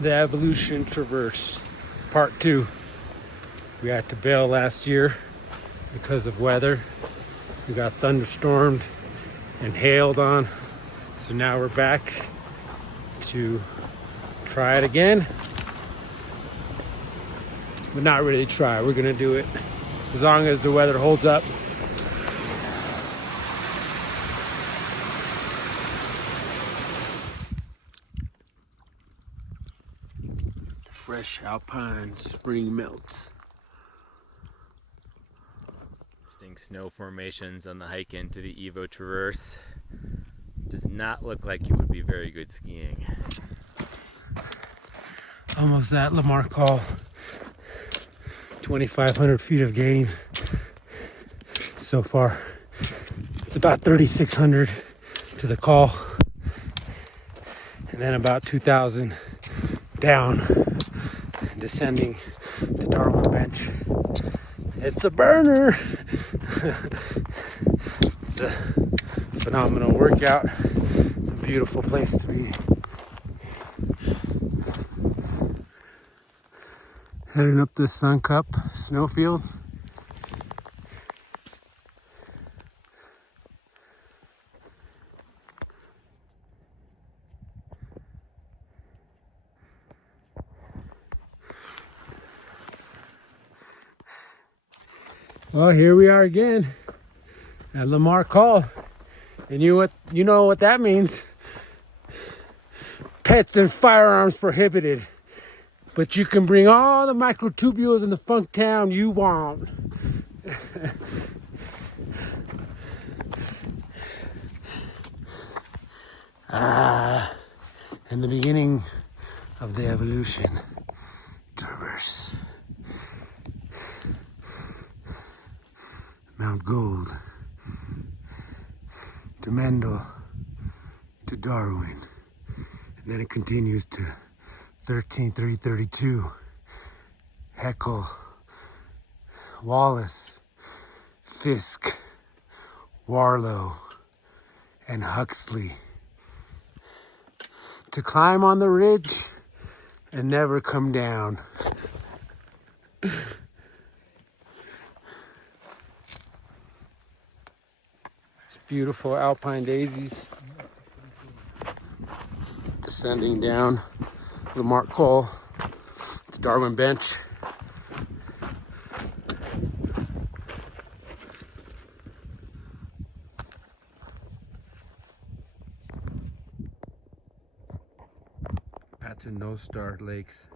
the Evolution Traverse, part 2. We had to bail last year because of weather. We got thunderstormed and hailed on. So now we're back to try it again. But not really try, we're gonna do it as long as the weather holds up. Fresh Alpine spring melt. Interesting snow formations on the hike into the Evo Traverse. Does not look like it would be very good skiing. Almost at Lamar Call. 2,500 feet of gain so far. It's about 3,600 to the call, and then about 2,000 down, descending to Darwin Bench. It's a burner. It's a phenomenal workout. It's a beautiful place to be. Heading up this Sun Cup snowfield. Well, here we are again at Lamar Call, and you know what that means. Pets and firearms prohibited, but you can bring all the microtubules in the funk town you want. And the beginning of the evolution traverse. Mount Gould, to Mendel, to Darwin, and then it continues to 13,332. Haeckel, Wallace, Fisk, Warlow, and Huxley. To climb on the ridge and never come down. Beautiful alpine daisies descending down Lamar Col to Darwin Bench. Patch and No Star Lakes.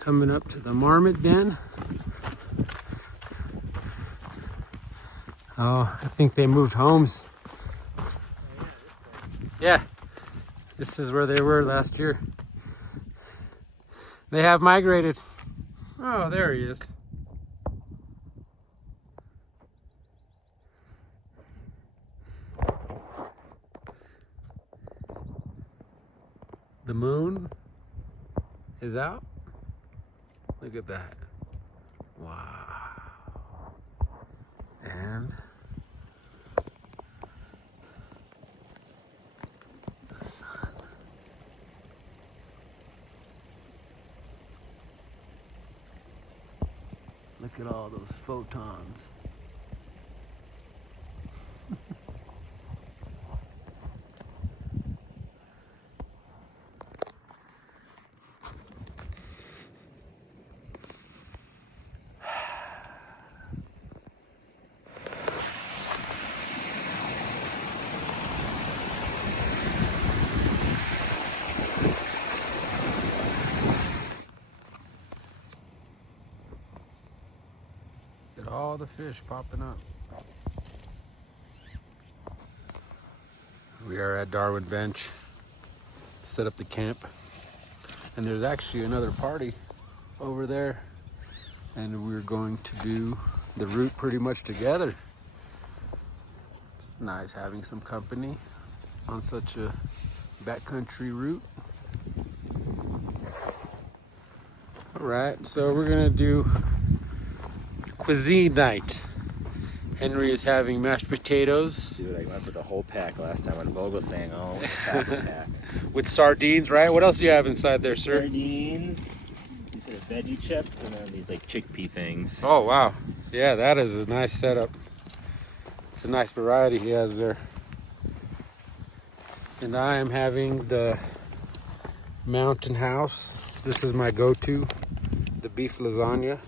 Coming up to the Marmot Den. Oh, I think they moved homes. Yeah, this is where they were last year. They have migrated. Oh, there he is. The moon is out. Look at that. Wow. And the sun. Look at all those photons. All the fish popping up. We are at Darwin Bench. Set up the camp. And there's actually another party over there, and we're going to do the route pretty much together. It's nice having some company on such a backcountry route. All right, so we're gonna do cuisine night. Henry is having mashed potatoes. Dude, I went for the whole pack last time when Vogel sang, oh, half a pack. With sardines, right? What else do you have inside there, sir? Sardines, these are veggie chips, and then these like chickpea things. Oh, wow. Yeah, that is a nice setup. It's a nice variety he has there. And I am having the Mountain House. This is my go-to, the beef lasagna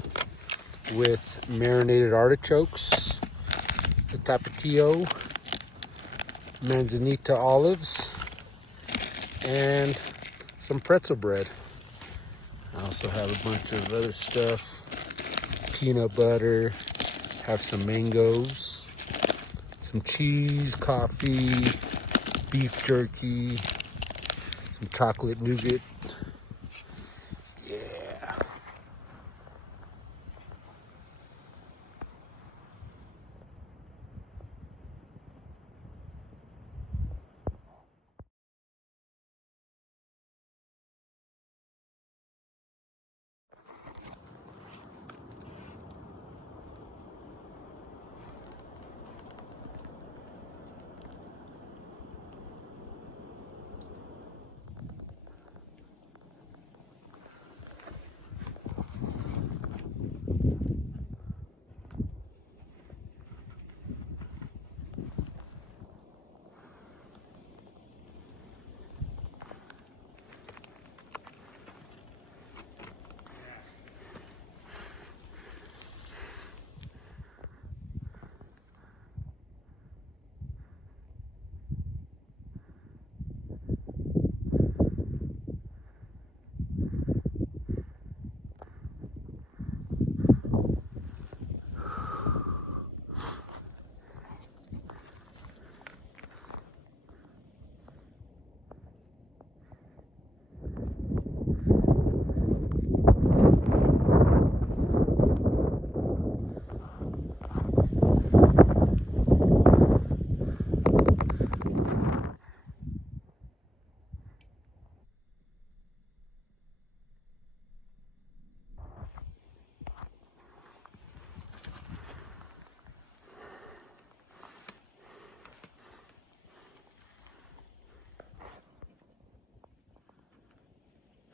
with marinated artichokes, the tapatio, manzanita olives, and some pretzel bread. I also have a bunch of other stuff, peanut butter, have some mangoes, some cheese, coffee, beef jerky, some chocolate nougat. Yeah.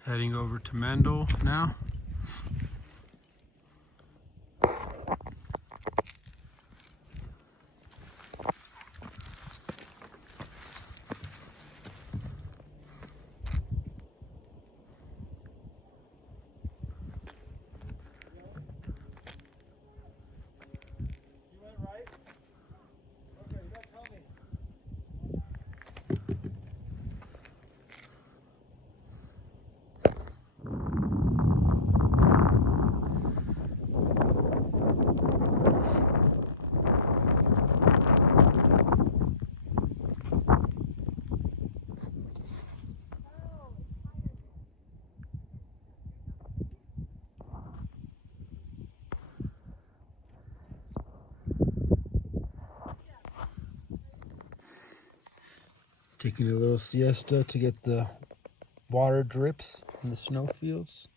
Heading over to Mendel now. Taking a little siesta to get the water drips in the snowfields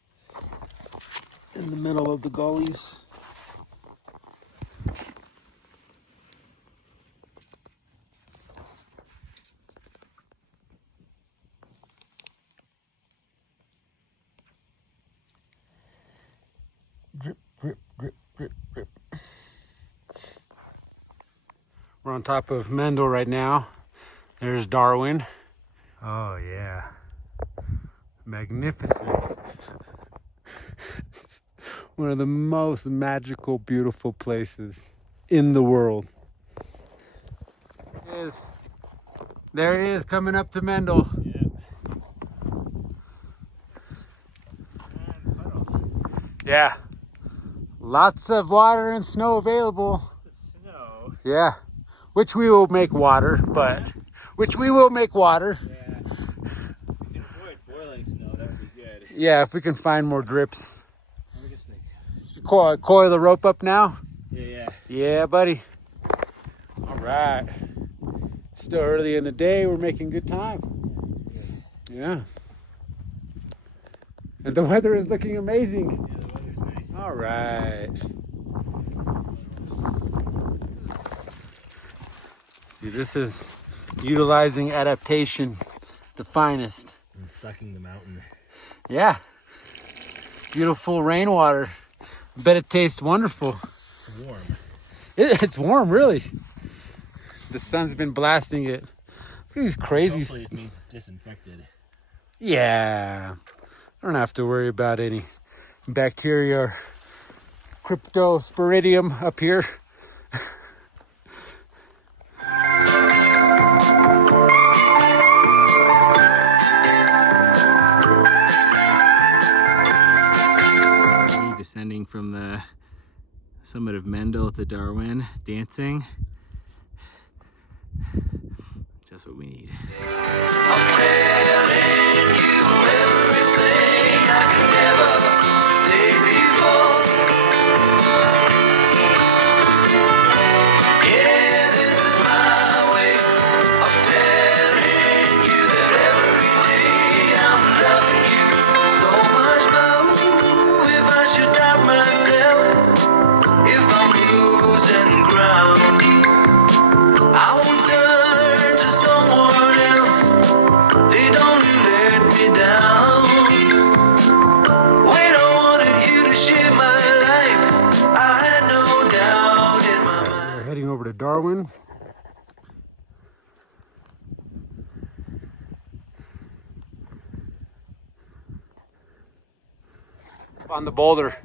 in the middle of the gullies. Drip, drip, drip, drip, drip. We're on top of Mendel right now. There's Darwin. Oh yeah, magnificent. One of the most magical, beautiful places in the world. There it is, coming up to Mendel. Yeah, lots of water and snow available. Snow. Yeah, which we will make water, but which we will make water. Yeah. If you can avoid boiling snow, that would be good. Yeah, if we can find more drips. Let me just think. Coil the rope up now? Yeah. Yeah, buddy. All right. Still early in the day. We're making good time. Yeah. And the weather is looking amazing. Yeah, the weather's nice. All right. See, this is utilizing adaptation, the finest. And sucking the mountain. Yeah. Beautiful rainwater. I bet it tastes wonderful. Warm. It's warm, really. The sun's been blasting it. Look at these crazy. Hopefully it means disinfected. Yeah. I don't have to worry about any bacteria or cryptosporidium up here. Descending from the summit of Mendel to Darwin, dancing. Just what we need. I'm telling you everything I could never say before. Yeah, this is my way of telling you that every day I'm loving you so much more. If I should doubt myself, if I'm losing ground, I won't turn to someone else. They'd only let me down. When I wanted you to share my life, I had no doubt in my mind. We're heading over to Darwin. Up on the boulder.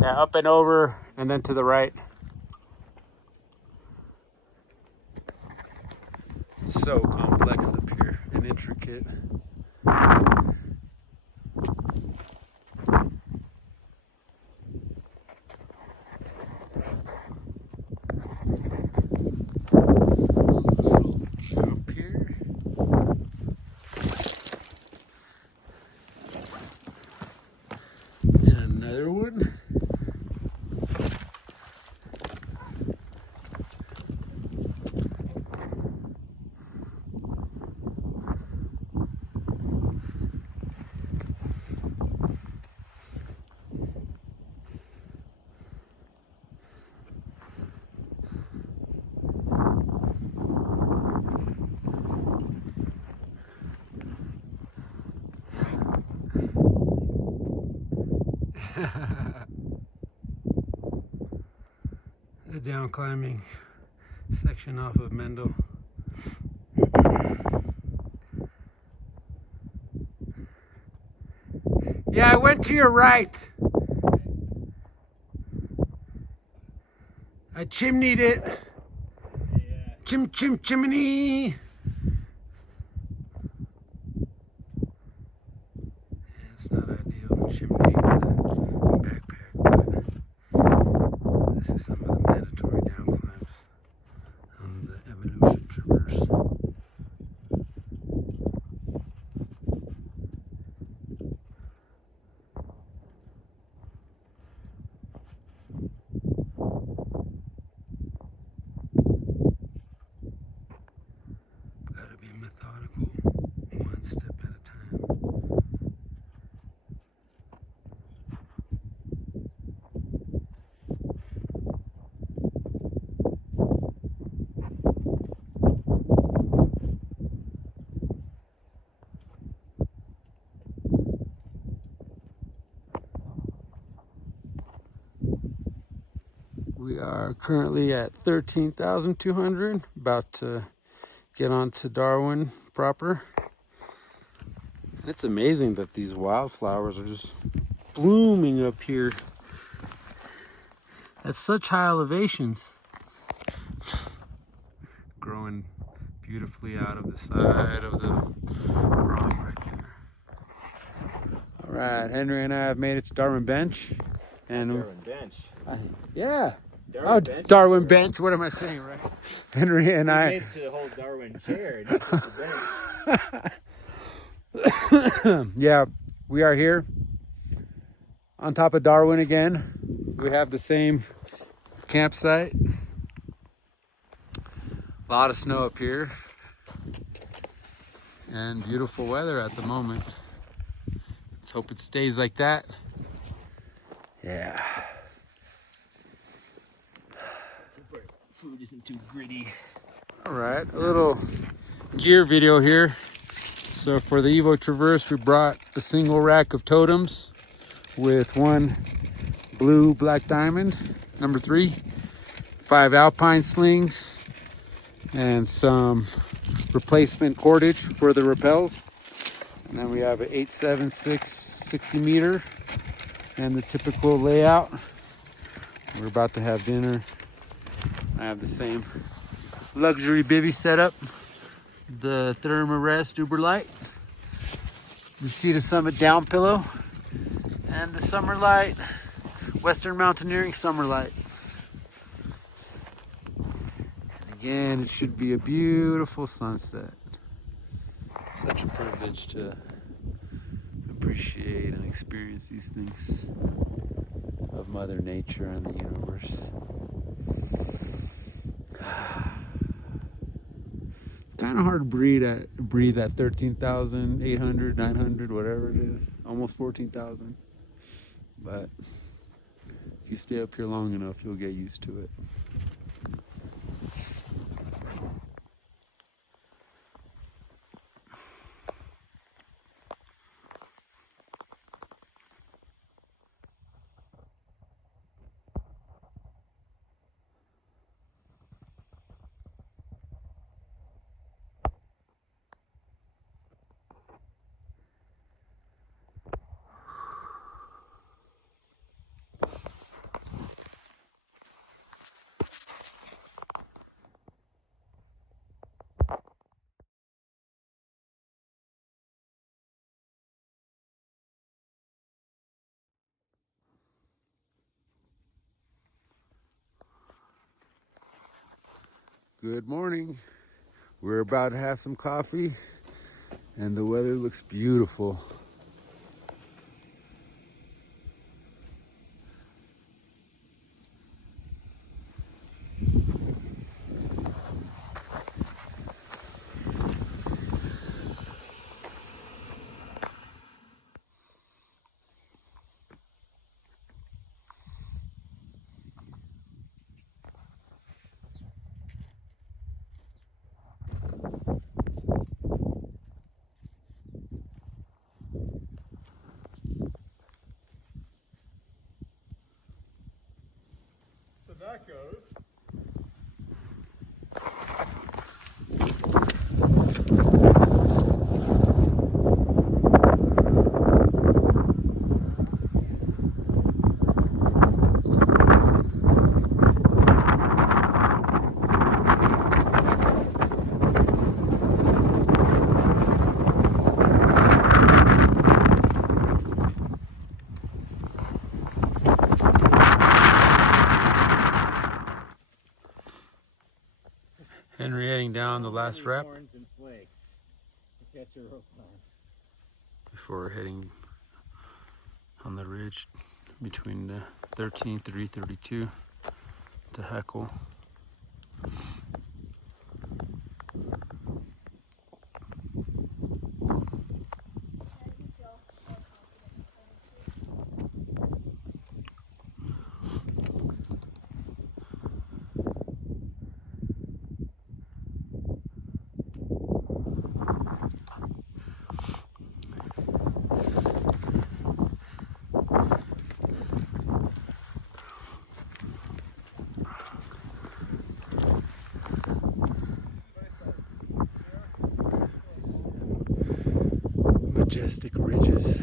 Yeah, up and over, and then to the right. So complex up here and intricate. Little jump here. And another one. The down climbing section off of Mendel. Yeah, I went to your right. I chimneyed it. Chimney. It's not ideal chimney with a backpack, but this is some of the mandatory down climbs on the evolution traverse. Gotta be methodical, one step at a time. We are currently at 13,200, about to get on to Darwin proper. And it's amazing that these wildflowers are just blooming up here at such high elevations. Growing beautifully out of the side of the rock right there. All right, Henry and I have made it to Darwin Bench. And Darwin bench. yeah, Oh, bench. Darwin bench. What am I saying, right? Henry and We I. made it to the whole Darwin chair, not just the bench. Yeah, we are here on top of Darwin again. We have the same campsite. A lot of snow up here. And beautiful weather at the moment. Let's hope it stays like that. Yeah. Food isn't too gritty. All right, a little gear video here. So for the Evo Traverse, we brought a single rack of totems with one blue black diamond, number 3, 5 Alpine slings, and some replacement cordage for the rappels. And then we have an 876 60 meter and the typical layout. We're about to have dinner. I have the same luxury bivvy setup, the Thermarest Uberlight, the Sea to Summit down pillow, and the Summerlight Western Mountaineering Summerlight. And again, it should be a beautiful sunset. Such a privilege to appreciate and experience these things of Mother Nature and the universe. It's kind of hard to breathe at 13,800, 900, whatever it is, almost 14,000. But if you stay up here long enough, you'll get used to it. Good morning. We're about to have some coffee and the weather looks beautiful. That goes. Henry heading down the last rep And flakes to catch a rope line. before heading on the ridge between the 13th, 332 to Haeckel. Majestic ridges.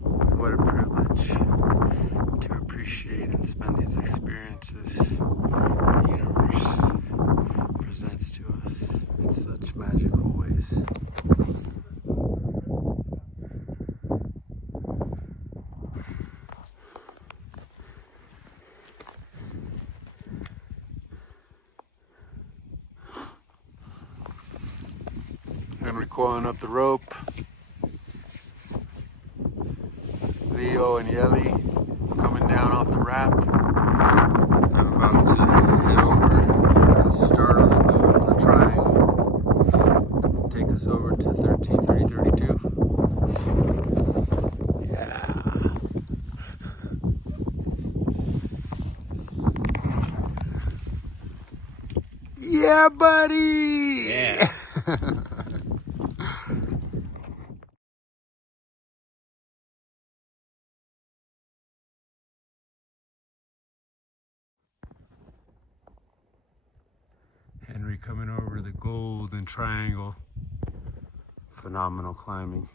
What a privilege to appreciate and spend these experiences the universe presents to us in such magical ways. coiling up the rope. Leo and Yeli coming down off the raft. I'm about to head over and start on the Gould and the triangle. Take us over to 133032. Yeah. Yeah, buddy! Yeah. Henry coming over the Gould and triangle. Phenomenal climbing.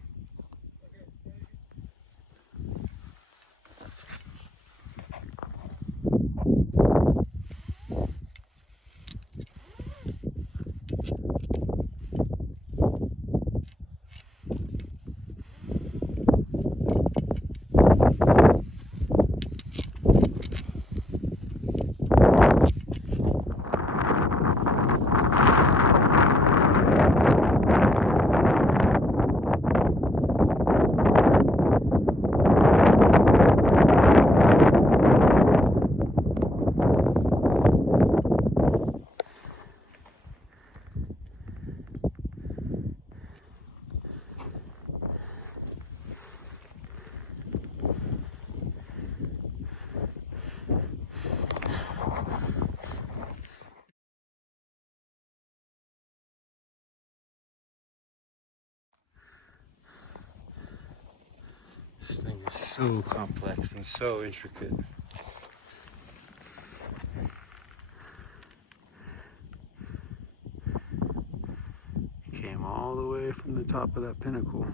This thing is so complex and so intricate. Came all the way from the top of that pinnacle.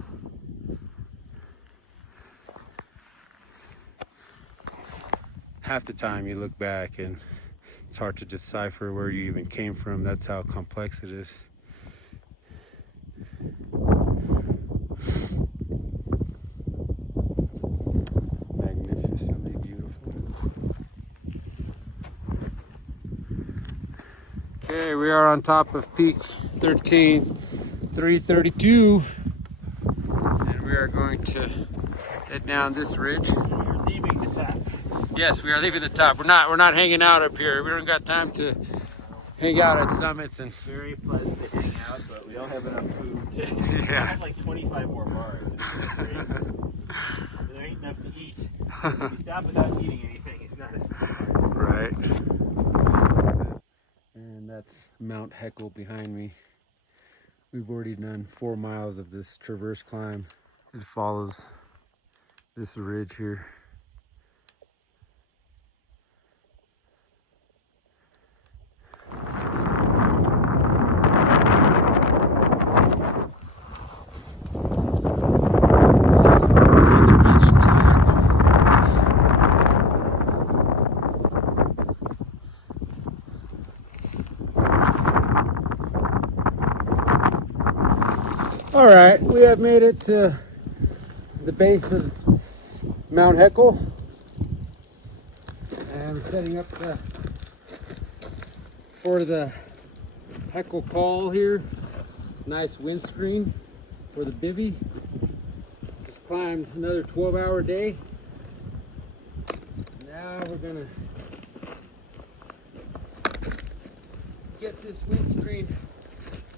Half the time you look back and it's hard to decipher where you even came from. That's how complex it is. Magnificently beautiful. Okay, we are on top of peak 13,332, and we are going to head down this ridge. We're leaving the top. Yes, we are leaving the top. We're not hanging out up here. We don't got time to hang out at summits and Very pleasant to hang out, but we don't have enough food to. Yeah. I have like 25 more bars. There ain't enough to eat. If you stop without eating anything, it's not as fun. right. And that's Mount Haeckel behind me. We've already done 4 miles of this traverse climb. It follows this ridge here. All right, we have made it to the base of Mount Haeckel, and we're setting up for the Haeckel call here. Nice windscreen for the bivvy. Just climbed another 12-hour day. Now we're gonna get this windscreen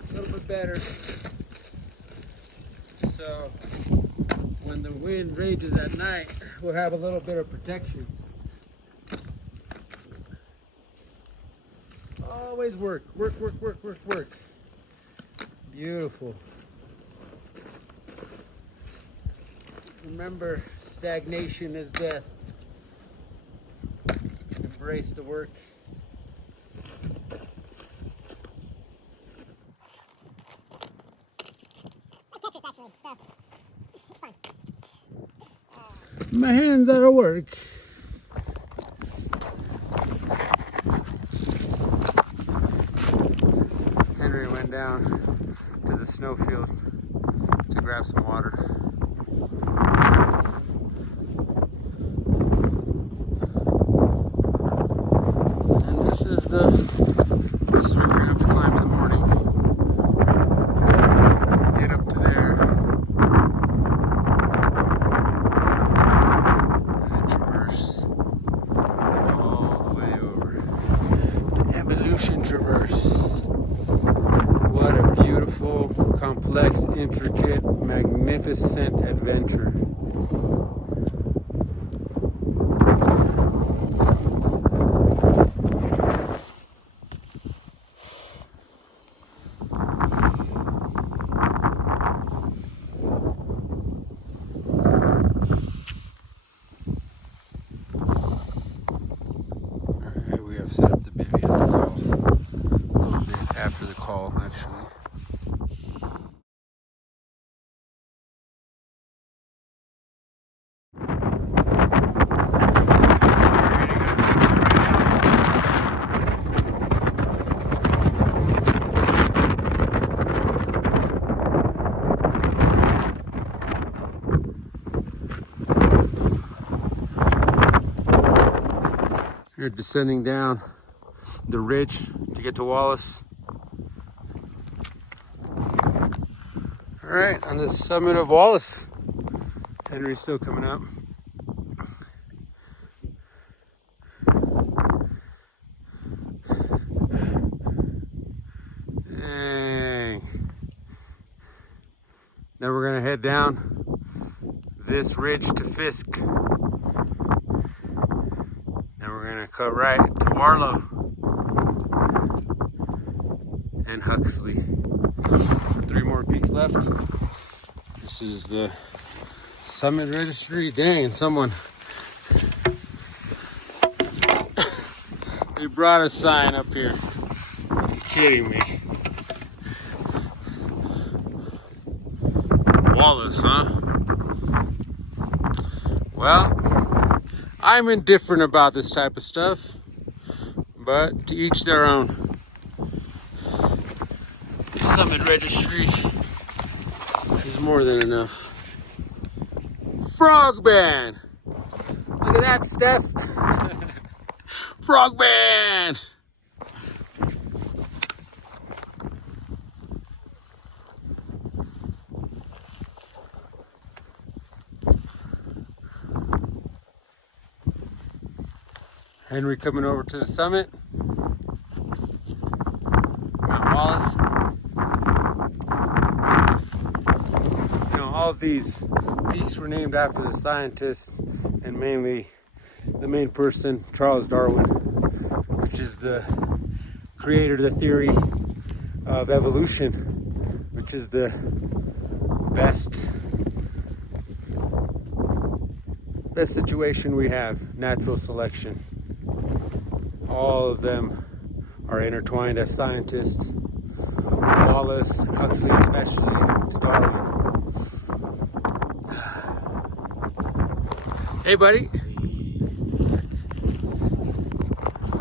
a little bit better. So when the wind rages at night, we'll have a little bit of protection. Always work. Beautiful. Remember, stagnation is death. Embrace the work. My hands out of work. Henry went down to the snowfield to grab some water. And this is what we're gonna have to climb in the morning. Get up traverse. What a beautiful, complex, intricate, magnificent adventure. Set up the baby at the call. A little bit after the call, actually. You're descending down the ridge to get to Wallace. All right, on the summit of Wallace. Henry's still coming up. Dang. Then we're gonna head down this ridge to Fisk. Then we're gonna cut right to Warlow and Huxley. 3 more peaks left. This is the summit registry. Dang, someone they brought a sign up here. Are you kidding me? Wallace, huh? Well, I'm indifferent about this type of stuff, but to each their own. The summit registry is more than enough. Frog band! Look at that, Steph! Frog band! Henry coming over to the summit. Mount Wallace. You know, all of these peaks were named after the scientists, and mainly the main person, Charles Darwin, which is the creator of the theory of evolution, which is the best situation we have, natural selection. All of them are intertwined as scientists. Wallace and Huxley especially, to Darwin. Hey buddy.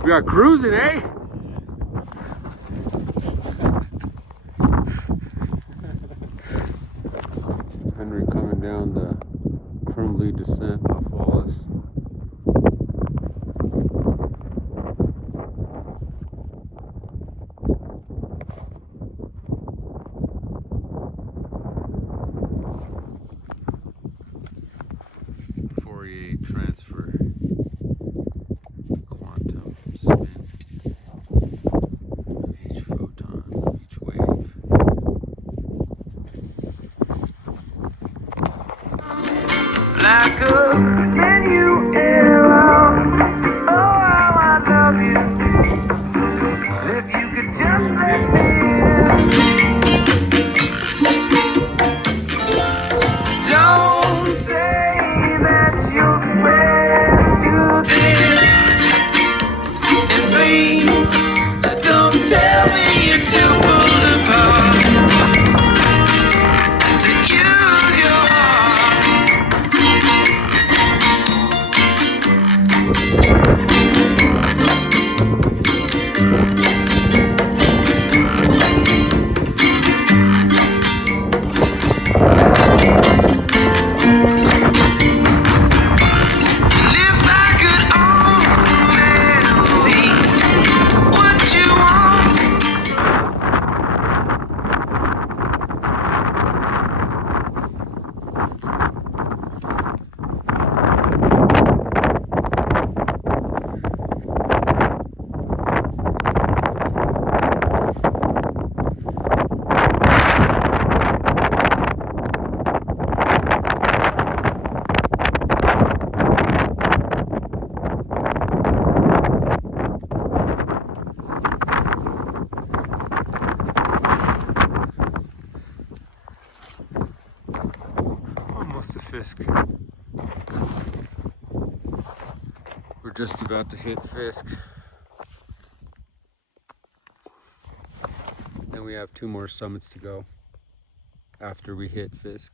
We are cruising, eh? Henry coming down the crumbly descent off Wallace. Transfer, quantum spin. just about to hit Fisk. Then we have 2 more summits to go after we hit Fisk.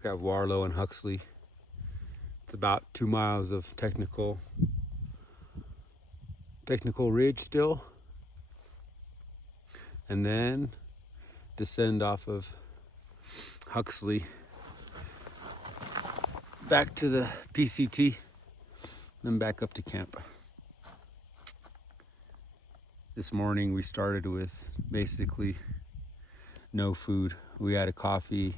We have Warlow and Huxley. It's about 2 miles of technical ridge still. And then descend off of Huxley back to the PCT, then back up to camp. This morning we started with basically no food. We had a coffee,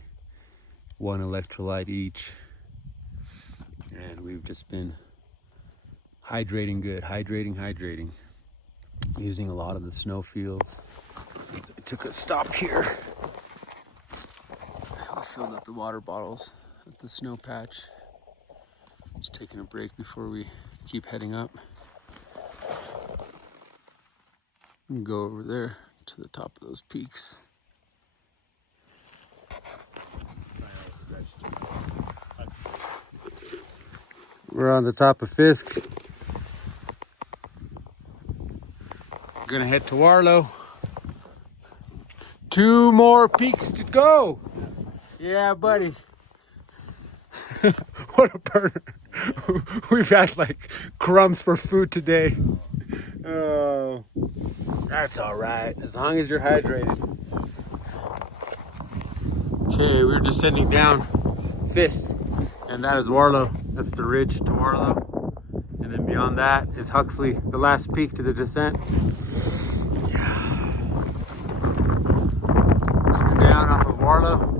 1 electrolyte each, and we've just been hydrating good, hydrating, using a lot of the snow fields. I took a stop here. I filled up the water bottles at the snow patch. Just taking a break before we keep heading up. And go over there to the top of those peaks. We're on the top of Fisk. Gonna head to Warlow. 2 more peaks to go. Yeah, buddy. What a burner. We've had like crumbs for food today. Oh, that's all right, as long as you're hydrated. Okay, we're descending down Fisk, and that is Warlow. That's the ridge to Warlow. And then beyond that is Huxley, the last peak to the descent. Yeah. Coming down off of Warlow.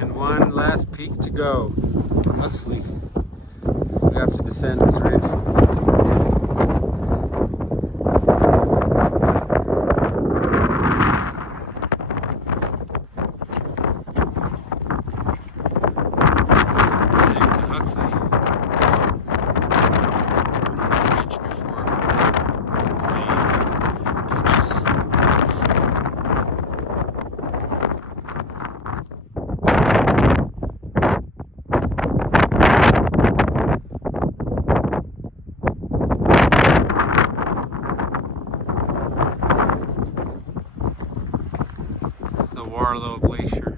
And 1 last peak to go. Huxley. We have to descend this ridge. Warlow Glacier.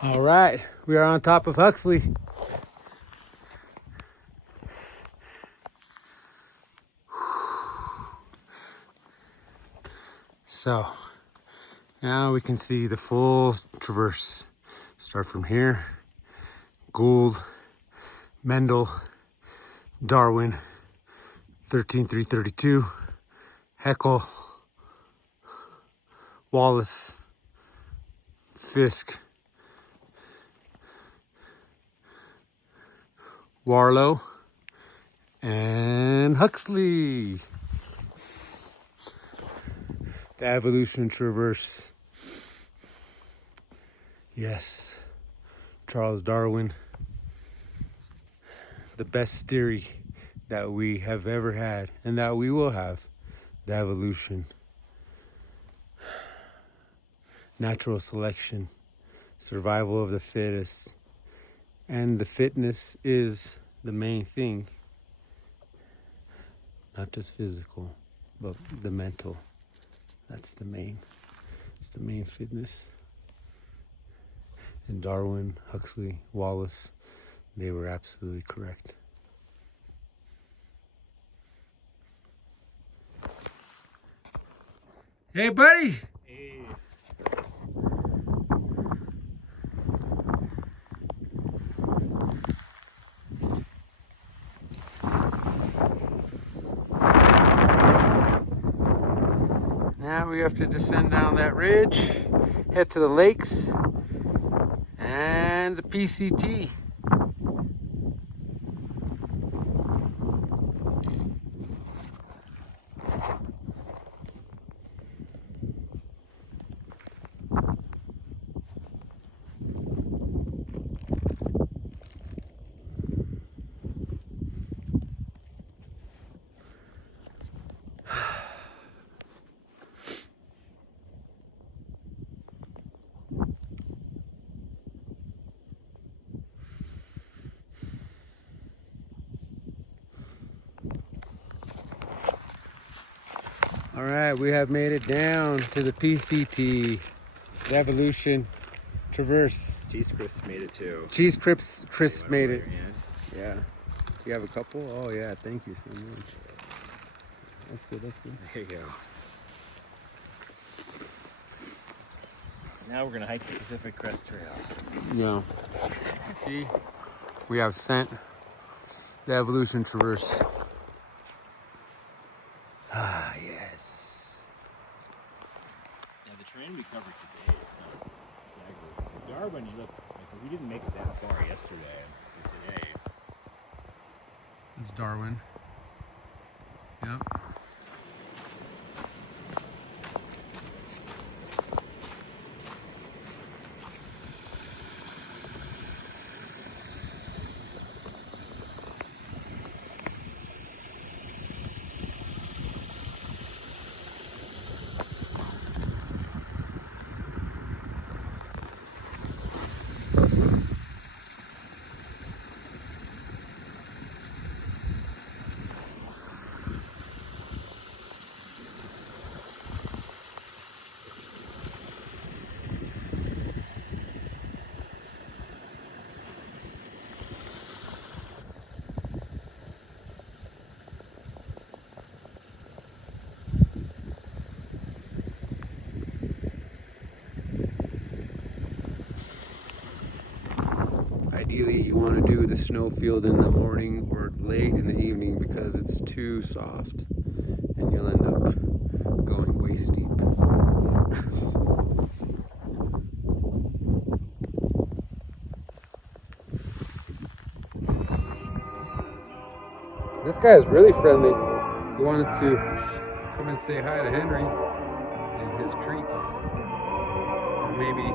All right, we are on top of Huxley. So now we can see the full traverse. Start from here. Gould, Mendel, Darwin, 13332, Haeckel, Wallace, Fisk, Warlow, and Huxley. The evolution traverse. Yes, Charles Darwin. The best theory that we have ever had and that we will have. The evolution. Natural selection. Survival of the fittest. And the fitness is the main thing. Not just physical, but the mental. It's the main fitness. And Darwin, Huxley, Wallace, they were absolutely correct. Hey, buddy! Hey. Now we have to descend down that ridge, head to the lakes and the PCT. All right, we have made it down to the PCT, the Evolution Traverse. Cheese Crisp made it too. Cheese Chris made it. Your hand? Yeah. Do you have a couple? Oh yeah, thank you so much. That's good, that's good. There you go. Now we're gonna hike the Pacific Crest Trail. Yeah. See, we have sent the Evolution Traverse. Ah, yes. Now the train we covered today is not staggering. Darwin, you look like we didn't make it that far yesterday, but today. It's Darwin. Yep. Ideally, you want to do the snowfield in the morning or late in the evening because it's too soft and you'll end up going way steep. This guy is really friendly. He wanted to come and say hi to Henry and his treats. Or maybe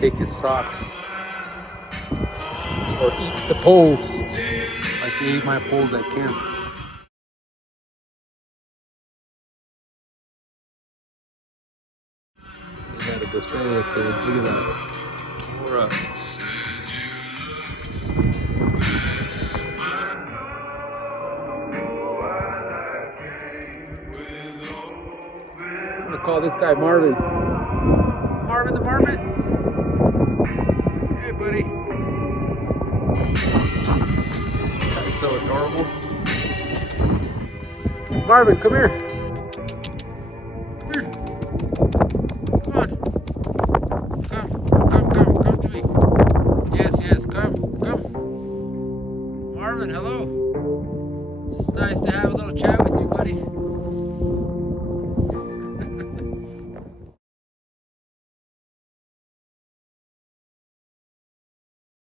take his socks. Or eat the poles, like they ate my poles at camp. They had a buffet up there. Look at that. We're up. I'm gonna call this guy Marvin. Marvin the Marmot. Hey, buddy. This guy's so adorable. Marvin, come here. Come here. Come on. Come to me. Yes, come. Marvin, hello. It's nice to have a little chat with you, buddy.